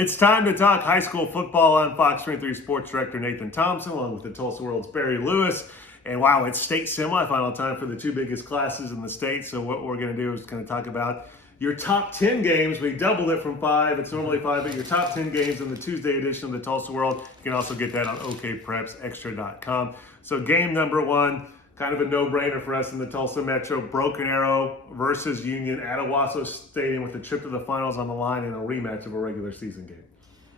It's time to talk high school football. I'm Fox 23 Sports Director Nathan Thompson, along with the Tulsa World's Barry Lewis. And wow, it's state semifinal time for the two biggest classes in the state. So what we're going to do is going to talk about your top 10 games. We doubled it from 5. It's normally 5, but your top 10 games in the Tuesday edition of the Tulsa World. You can also get that on okprepsextra.com. So game number 1, kind of a no-brainer for us in the Tulsa Metro. Broken Arrow versus Union at Owasso Stadium with a trip to the finals on the line and a rematch of a regular season game.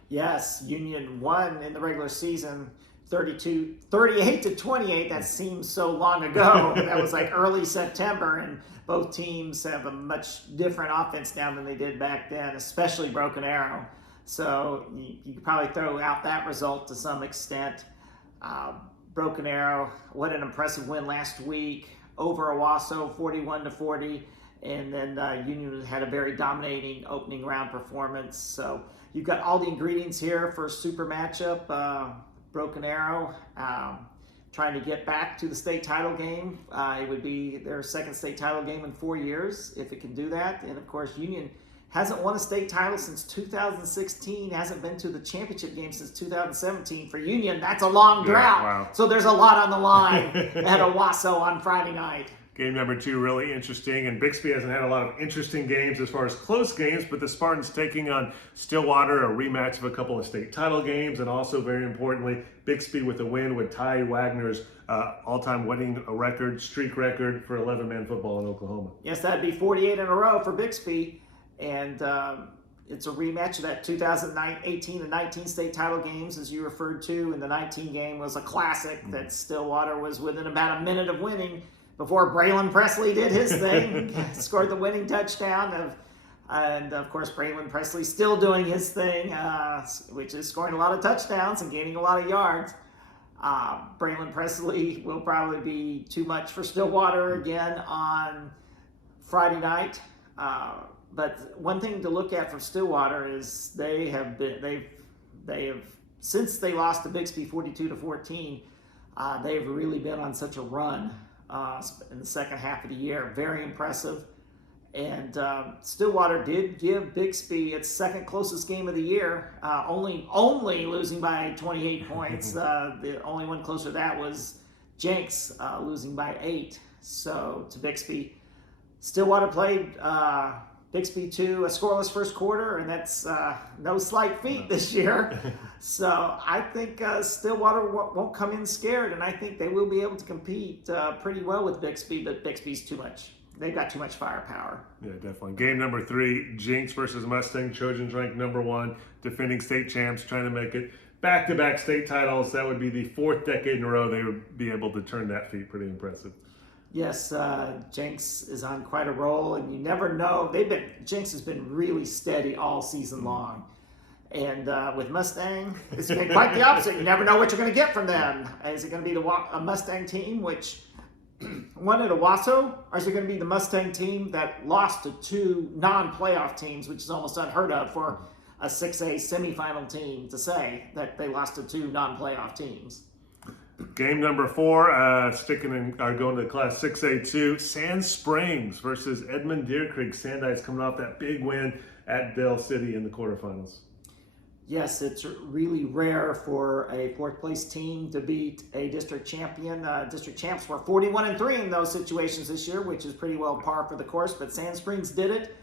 Yes, Union won in the regular season 38-28. That seems so long ago. That was like early September, and both teams have a much different offense now than they did back then, especially Broken Arrow. So you could probably throw out that result to some extent. Broken Arrow, what an impressive win last week over Owasso, 41-40, and then Union had a very dominating opening round performance. So you've got all the ingredients here for a super matchup. Broken Arrow trying to get back to the state title game. It would be their second state title game in 4 years if it can do that. And of course, Union hasn't won a state title since 2016, hasn't been to the championship game since 2017. For Union, that's a long drought. Wow. So there's a lot on the line at Owasso on Friday night. Game number 2, really interesting, and Bixby hasn't had a lot of interesting games as far as close games, but the Spartans taking on Stillwater, a rematch of a couple of state title games, and also, very importantly, Bixby with a win with Ty Wagner's all-time winning streak record for 11-man football in Oklahoma. Yes, that'd be 48 in a row for Bixby. And it's a rematch of that 2018 and 19 state title games, as you referred to. And the 19 game was a classic that Stillwater was within about a minute of winning before Braylon Presley did his thing, scored the winning touchdown. And of course, Braylon Presley still doing his thing, which is scoring a lot of touchdowns and gaining a lot of yards. Braylon Presley will probably be too much for Stillwater again on Friday night. But one thing to look at for Stillwater is they have since they lost to Bixby 42-14, they've really been on such a run in the second half of the year. Very impressive. And Stillwater did give Bixby its second closest game of the year, only losing by 28 points. The only one closer to that was Jenks, losing by 8. So to Bixby. Stillwater played Bixby to a scoreless first quarter, and that's no slight feat this year. So I think Stillwater won't come in scared, and I think they will be able to compete pretty well with Bixby, but Bixby's too much. They've got too much firepower. Yeah, definitely. Game number 3, Jenks versus Mustang. Trojans ranked number 1, defending state champs, trying to make it back-to-back state titles. That would be the 4th decade in a row they would be able to turn that feat. Pretty impressive. Yes, Jenks is on quite a roll, and you never know. Jenks has been really steady all season long. And with Mustang, it's been quite the opposite. You never know what you're going to get from them. Is it going to be a Mustang team which won at Owasso, or is it going to be the Mustang team that lost to 2 non-playoff teams, which is almost unheard of for a 6A semifinal team to say that they lost to 2 non-playoff teams? Game number 4, going to Class 6A2, Sand Springs versus Edmond Deer Creek. Sandites coming off that big win at Dell City in the quarterfinals. Yes, it's really rare for a 4th place team to beat a district champion. District champs were 41-3 in those situations this year, which is pretty well par for the course, but Sand Springs did it.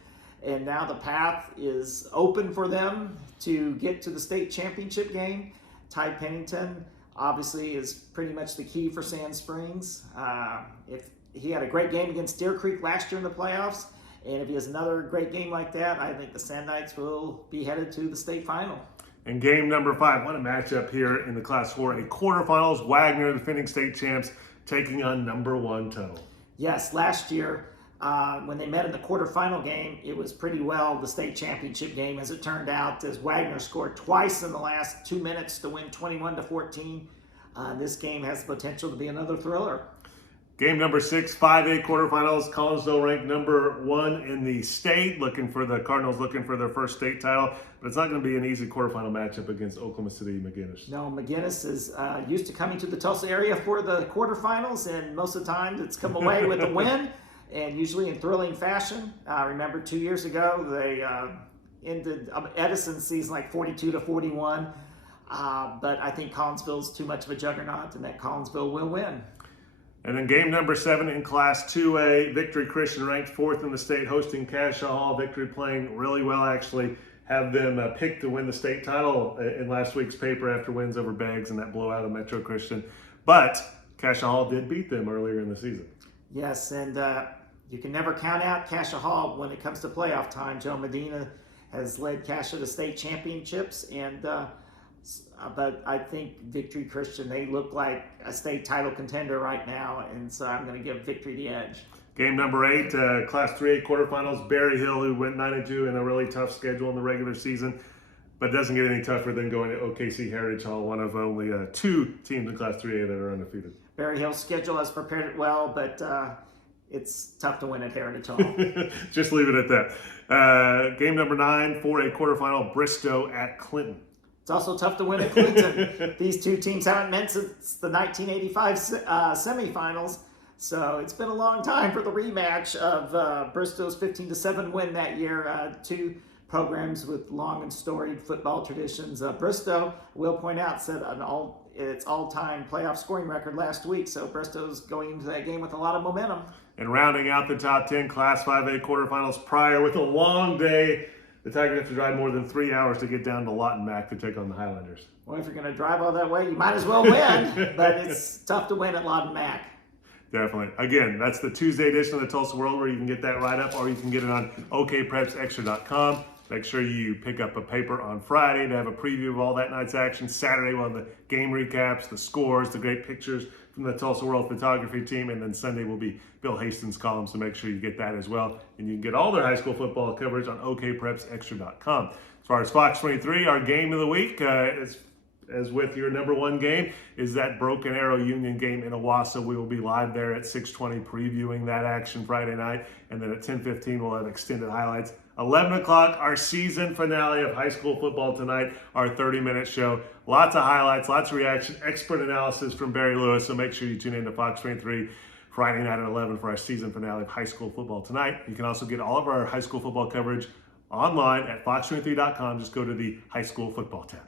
And now the path is open for them to get to the state championship game. Ty Pennington obviously is pretty much the key for Sand Springs. If he had a great game against Deer Creek last year in the playoffs, and if he has another great game like that, I think the Sandites will be headed to the state final. And game number 5, what a matchup here in the Class 4A quarterfinals. Wagner, the defending state champs, taking on number 1 Tuttle. Yes, last year when they met in the quarterfinal game, it was pretty well the state championship game, as it turned out, as Wagner scored twice in the last 2 minutes to win 21-14. This game has the potential to be another thriller. Game number 6, 5A quarterfinals. Collinsville ranked number 1 in the state, Cardinals looking for their first state title, but it's not going to be an easy quarterfinal matchup against Oklahoma City McGinnis. No, McGinnis is used to coming to the Tulsa area for the quarterfinals, and most of the time it's come away with a win, and usually in thrilling fashion. Remember 2 years ago, they ended Edison's season like 42-41. But I think Collinsville's too much of a juggernaut, and that Collinsville will win. And then game number 7 in Class 2A, Victory Christian ranked 4th in the state, hosting Cashion. Victory playing really well, actually. Have them picked to win the state title in last week's paper after wins over Beggs and that blowout of Metro Christian. But Cashion did beat them earlier in the season. Yes, and you can never count out Cashion when it comes to playoff time. Joe Medina has led Cashion to state championships, and but I think Victory Christian, they look like a state title contender right now, and so I'm going to give Victory the edge. Game number 8, Class 3A quarterfinals, Berry Hill, who went 9-2 in a really tough schedule in the regular season, but it doesn't get any tougher than going to OKC Heritage Hall, one of only 2 teams in Class 3A that are undefeated. Berry Hill's schedule has prepared it well, but it's tough to win at Heritage Hall. Just leave it at that. Game number 9, 4A quarterfinal, Bristow at Clinton. It's also tough to win at Clinton. These 2 teams haven't met since the 1985 semifinals, so it's been a long time for the rematch of Bristow's 15-7 win that year. 2 programs with long and storied football traditions. Bristow, we'll point out, set its all-time playoff scoring record last week, so Bristow's going into that game with a lot of momentum. And rounding out the top 10 Class 5A quarterfinals, Pryor with a long day. The Tigers have to drive more than 3 hours to get down to Lawton Mac to take on the Highlanders. Well, if you're going to drive all that way, you might as well win, but it's tough to win at Lawton Mac. Definitely. Again, that's the Tuesday edition of the Tulsa World, where you can get that write-up, or you can get it on okprepsextra.com. Make sure you pick up a paper on Friday to have a preview of all that night's action. Saturday, we'll have the game recaps, the scores, the great pictures from the Tulsa World photography team. And then Sunday will be Bill Hastings' column, so make sure you get that as well. And you can get all their high school football coverage on okprepsextra.com. As far as Fox 23, our game of the week, as with your number 1 game, is that Broken Arrow Union game in Owasso. We will be live there at 6:20 previewing that action Friday night. And then at 10:15, we'll have extended highlights. 11 o'clock, our season finale of high school football tonight, our 30-minute show. Lots of highlights, lots of reaction, expert analysis from Barry Lewis. So make sure you tune in to Fox 23 Friday night at 11 for our season finale of high school football tonight. You can also get all of our high school football coverage online at fox23.com. Just go to the high school football tab.